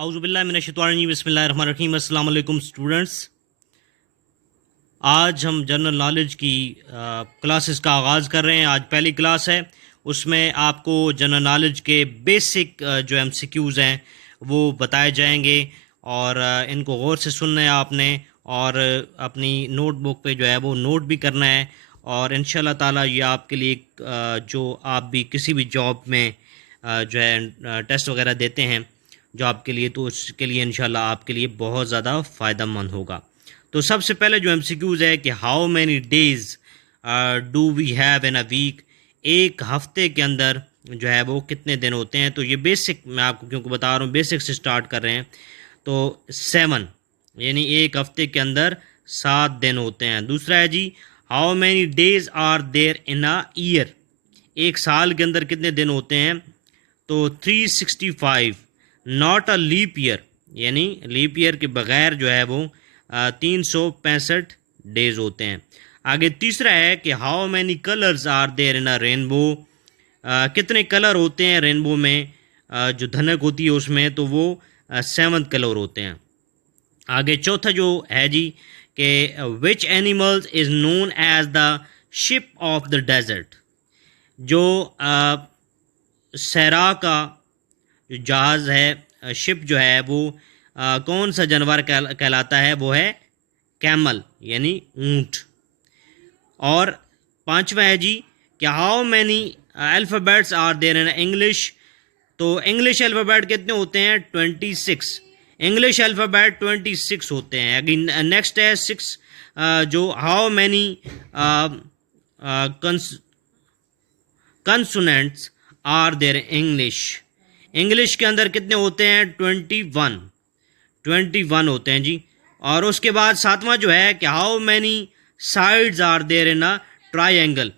आउज़ुबिल्लाहि मिनश्शैतानिर्रजीम बिस्मिल्लाहिर्रहमानिर्रहीम। अस्सलाम वालेकुम स्टूडेंट्स। आज हम जनरल नॉलेज की क्लासेस का आगाज़ कर रहे हैं। आज पहली क्लास है, उसमें आपको जनरल नॉलेज के बेसिक जो एमसीक्यूज़ हैं वो बताए जाएंगे और इनको गौर से सुनना है आपने और अपनी नोटबुक पे जो है वो नोट भी करना है। और इंशाल्लाह ताला ये आपके लिए जो आप भी किसी भी जॉब में जो है टेस्ट वगैरह देते हैं जॉब के लिए, तो उसके लिए इंशाल्लाह आपके लिए बहुत ज़्यादा फ़ायदा मंद होगा। तो सबसे पहले जो एमसीक्यूज़ है कि how many days do we have in a week, एक हफ्ते के अंदर जो है वो कितने दिन होते हैं। तो ये बेसिक मैं आपको क्योंकि बता रहा हूँ, बेसिक से स्टार्ट कर रहे हैं। तो 7 यानी एक हफ्ते के अंदर 7 दिन होते हैं। दूसरा है जी, how many days are there in a year, एक साल के अंदर कितने दिन होते हैं। तो 365 नॉट अ लीप ईयर, यानी लीप ईयर के बगैर जो है वो 365 डेज होते हैं। आगे तीसरा है कि how many colours are there in a rainbow, कितने कलर होते हैं रेनबो में, जो धनक होती है उसमें, तो वो 7 कलर होते हैं। आगे चौथा जो है जी कि which animals is known as the ship of the desert, जो सहरा का जो जहाज़ है, शिप जो है वो कौन सा जानवर कहलाता है, वो है कैमल यानी ऊंट। और पांचवा है जी कि how many alphabets are there in English, तो इंग्लिश अल्फ़ाबेट कितने होते हैं, 26। इंग्लिश अल्फ़ाबेट 26 होते हैं। अगेन नेक्स्ट है 6, जो how many consonants are there English, English के अंदर कितने होते हैं, 21 होते हैं जी। और उसके बाद सातवां जो है कि how many sides are there in a triangle,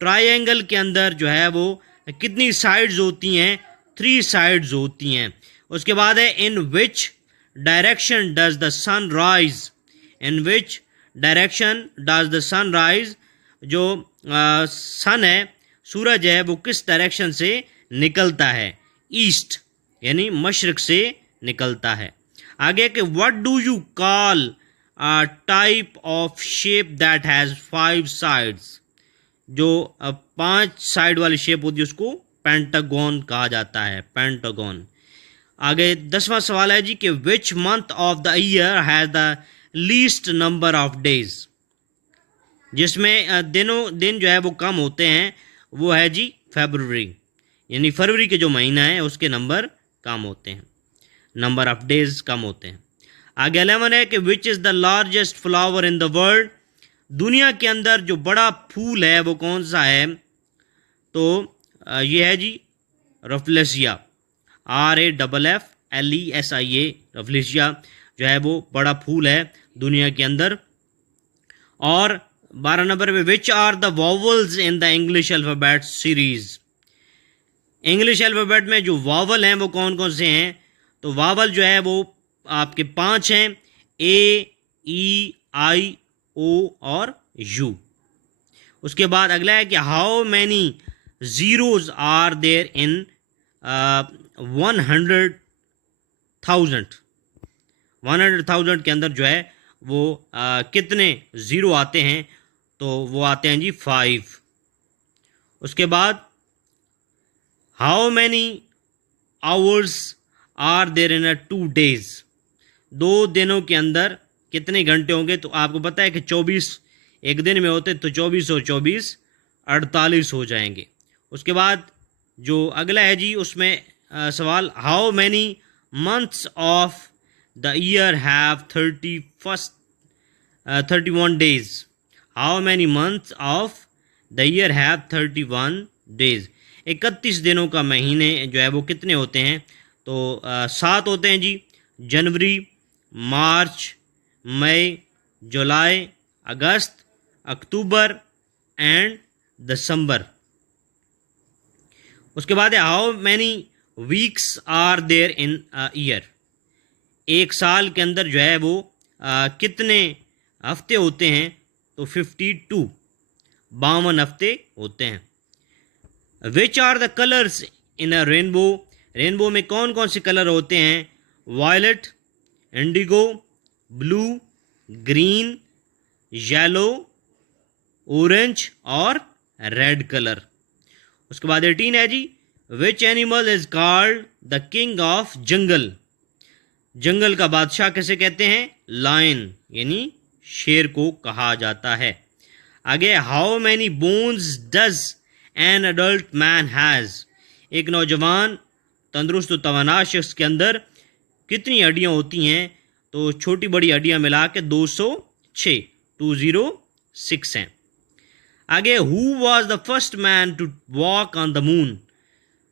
triangle के अंदर जो है वो कितनी साइड्स होती हैं, 3 साइड्स होती हैं। उसके बाद है in which direction does the sun rise, in which direction does the sun rise, जो सन है, सूरज है, वो किस डायरेक्शन से निकलता है, ईस्ट यानी मशरक से निकलता है। आगे कि what do you call a type of shape that has 5 sides, जो 5 साइड वाली शेप होती है उसको पेंटागन कहा जाता है, पेंटागन। आगे 10वां सवाल है जी कि which month of the year has the least number of days, जिसमें दिन जो है वो कम होते हैं, वो है जी फरवरी, यानी फरवरी के जो महीना है उसके नंबर कम होते हैं, नंबर ऑफ डेज कम होते हैं। आगे 11 है कि विच is the largest flower in the world, दुनिया के अंदर जो बड़ा फूल है वो कौन सा है। तो ये है जी रफलेशिया, RAFFLESIA, रफलेशिया जो है वो बड़ा फूल है दुनिया के अंदर। और 12 नंबर पे which are the vowels in the English alphabet series, English alphabet में जो वावल हैं वो कौन कौन से हैं। तो वावल जो है वो आपके 5 हैं, A E I O और U। उसके बाद अगला है कि how many zeros are there in 100,000, 100,000 के अंदर जो है वो कितने ज़ीरो आते हैं, तो वो आते हैं जी 5। उसके बाद how many hours are there in 2 days, 2 दिनों के अंदर कितने घंटे होंगे। तो आपको पता है कि 24 एक दिन में होते, तो 24 और 24 48 हो जाएंगे। उसके बाद जो अगला है जी उसमें सवाल how many months of the year have 31 days, how many months of the year have 31 days, 31 दिनों का महीने जो है वो कितने होते हैं। तो 7 होते हैं जी, जनवरी, मार्च, मई, जुलाई, अगस्त, अक्टूबर एंड दिसंबर। उसके बाद है how many weeks are there in year, एक साल के अंदर जो है वो कितने हफ्ते होते हैं। तो 52, 52 हफ्ते होते हैं। Which are the colours in a rainbow, rainbow में कौन कौन से कलर होते हैं। Violet, indigo, blue, green, yellow, orange और रेड कलर। उसके बाद 18 है जी, which animal is called the king of jungle. जंगल का बादशाह किसे कहते हैं? लायन, यानी शेर को कहा जाता है। आगे, how many bones does an adult man has. एक नौजवान तंदुरुस्त तवाना शख्स के अंदर कितनी हड्डियां होती हैं? तो छोटी बड़ी हड्डियां मिला के 206, 206 हैं। आगे, who was the first man to walk on the moon.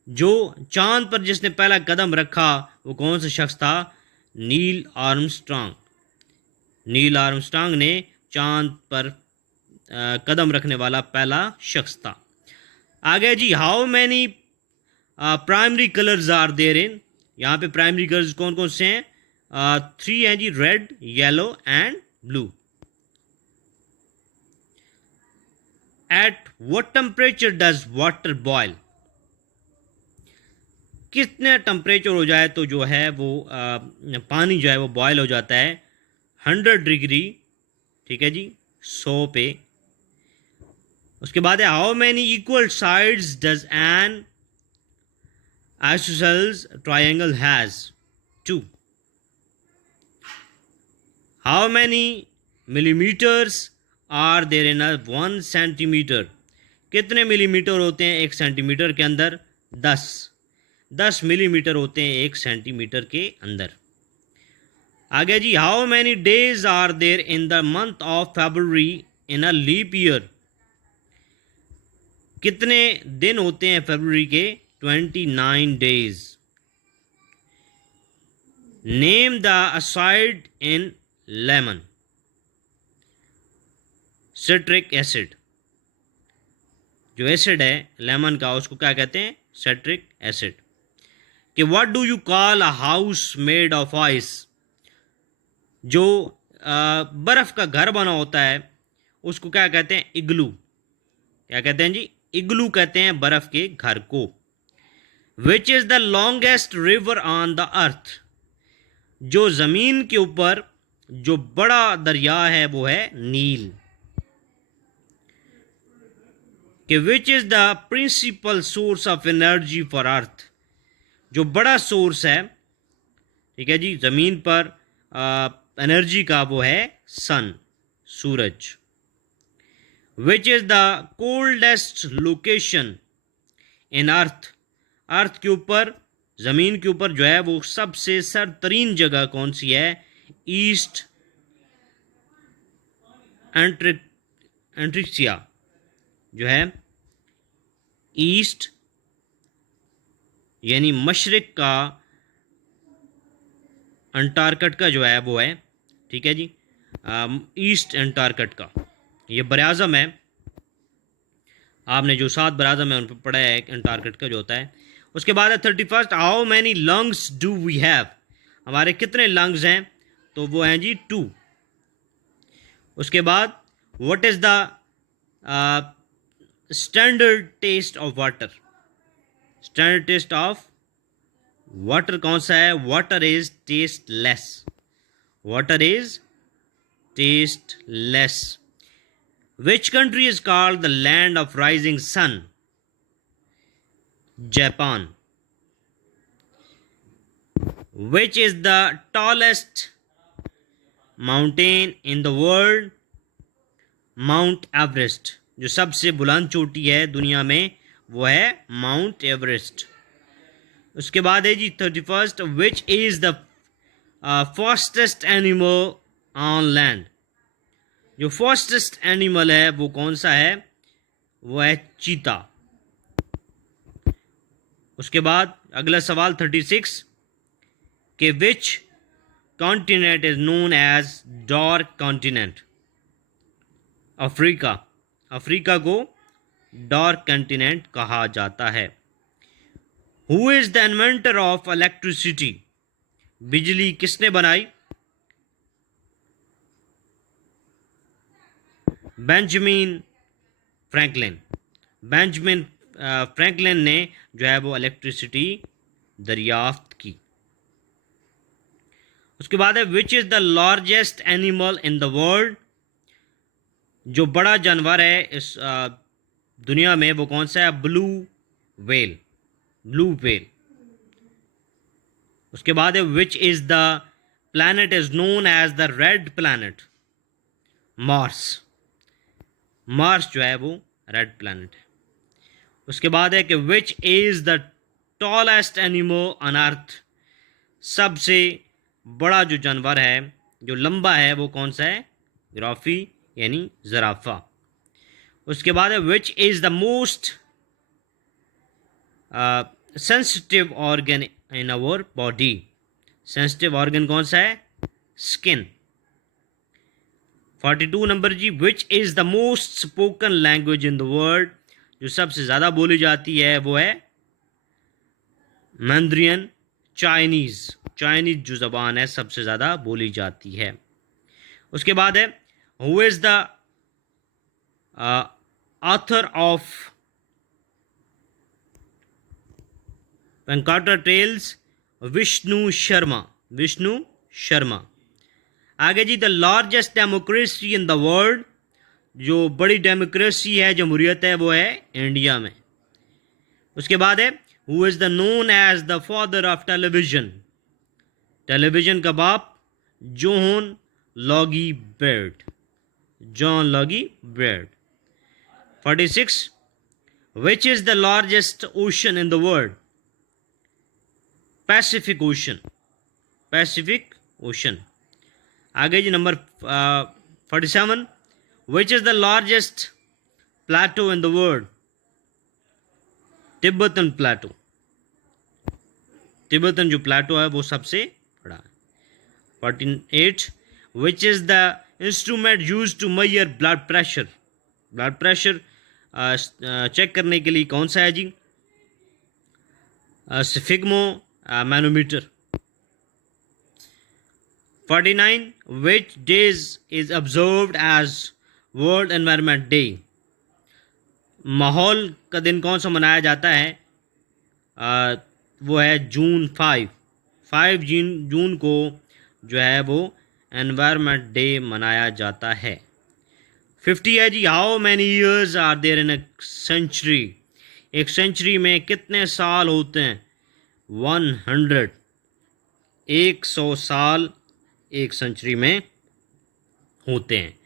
जो चांद पर जिसने पहला कदम रखा वो कौन सा शख्स था? Neil Armstrong. नील आर्मस्ट्रांग ने चांद पर कदम रखने वाला पहला शख्स था। आगे जी, how many primary colours are there in. यहाँ पे प्राइमरी कलर्स कौन कौन से हैं? 3 हैं जी, red, yellow and blue. At what temperature does water boil. कितने टेम्परेचर हो जाए तो जो है वो पानी जो है वो बॉयल हो जाता है? 100 डिग्री, ठीक है जी, 100 पे। उसके बाद है, how many equal sides does an isosceles triangle has? 2। How many millimetres are there in 1 centimetre. कितने मिलीमीटर होते हैं 1 सेंटीमीटर के अंदर? 10 मिलीमीटर होते हैं 1 सेंटीमीटर के अंदर। आगे जी, how many days are there in the month of February in a leap year. कितने दिन होते हैं फरवरी के? 29 days. Name the acid in lemon. Citric acid. जो एसिड है लेमन का उसको क्या कहते हैं? Citric acid. कि what do you call a house made of ice. जो बर्फ का घर बना होता है उसको क्या कहते हैं? इग्लू। क्या कहते हैं जी? इग्लू कहते हैं बर्फ के घर को। विच is the longest river on the earth. जो जमीन के ऊपर जो बड़ा दरिया है वो है नील। कि which is the principal source of energy for earth. जो बड़ा सोर्स है, ठीक है जी, जमीन पर एनर्जी का वो है सन, सूरज। Which is the coldest location in earth. Earth के ऊपर, जमीन के ऊपर जो है वो सबसे सर्द जगह कौन सी है? ईस्ट एंट्रिक्सिया जो है, ईस्ट यानी मशरिक का अंटार्कटिका जो है वो है, ठीक है जी, ईस्ट अंटार्कटिका। ये बराज़म है, आपने जो 7 बराज़म है उन पर पढ़ा है अंटार्कटिका जो होता है। उसके बाद है 31, how many lungs do we have. हमारे कितने लंग्स हैं? तो वो हैं जी 2। उसके बाद, what is the standard test of water. Standard test of water कौन सा है? Water is testless. Water is testless. Which country is called the land of rising sun? Japan. Which is the tallest mountain in the world? Mount Everest. जो सबसे बुलंद चोटी है दुनिया में वो है माउंट एवरेस्ट। उसके बाद है जी 31, विच is the fastest animal on land. जो फास्टेस्ट एनिमल है वो कौन सा है? वो है चीता। उसके बाद अगला सवाल 36, कि which continent is known as dark continent. Africa. Africa को डार्क कॉन्टिनेंट कहा जाता है। Who is the inventor of electricity. बिजली किसने बनाई? Benjamin Franklin. बेंजामिन फ्रैंकलिन ने जो है वो इलेक्ट्रिसिटी दरियाफ्त की। उसके बाद है which is the largest animal in the world, जो बड़ा जानवर है इस दुनिया में वो कौन सा है? Blue whale, blue whale. उसके बाद है which is the planet is known as the red planet, Mars. Mars जो है वो रेड प्लैनेट है। उसके बाद है कि विच is the tallest animal on earth, सबसे बड़ा जो जानवर है जो लंबा है वो कौन सा है? गिराफी यानी ज़राफ़ा। उसके बाद है which is the most sensitive organ in our body, sensitive organ कौन सा है? स्किन। 42 नंबर जी, which is the most spoken language in the world, जो सबसे ज़्यादा बोली जाती है वो है मैंड्रियन चाइनीज़, चाइनीज़ जो ज़बान है सबसे ज़्यादा बोली जाती है। उसके बाद है who is the author of वेंकाटा टेल्स, विष्णु शर्मा, विष्णु शर्मा। आगे जी, the largest democracy in the world, जो बड़ी डेमोक्रेसी है, जमहूरियत है, वो है इंडिया में। उसके बाद है who is the known as the father of television, television का बाप? John Logie Baird, John Logie Baird. 46 which is the largest ocean in the world, Pacific Ocean, Pacific Ocean. आगे जी number 47 which is the largest plateau in the world, Tibetan plateau, Tibetan जो plateau है वो सबसे बड़ा है। 48 which is the instrument use to measure blood pressure, blood pressure check करने के लिए कौन सा है जी? Sphygmomanometer. 49 which days is observed as world environment day, माहौल का दिन कौन सा मनाया जाता है? वो है जून 5 जून को जो है वो एनवायरनमेंट डे मनाया जाता है। 50 है जी, how many years are there in a century, एक सेंचुरी में कितने साल होते हैं? 100, 100 साल एक सेंचुरी में होते हैं।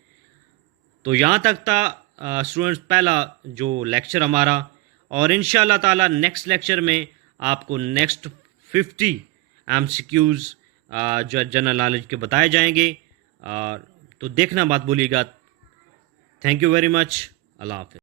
तो यहाँ तक था स्टूडेंट्स पहला जो लेक्चर हमारा, और इंशाल्लाह ताला नेक्स्ट लेक्चर में आपको नेक्स्ट 50 MCQs जो जनरल नॉलेज के बताए जाएंगे। तो देखना, बात बोलिएगा। Thank you very much. अल्लाह हाफ़िज़।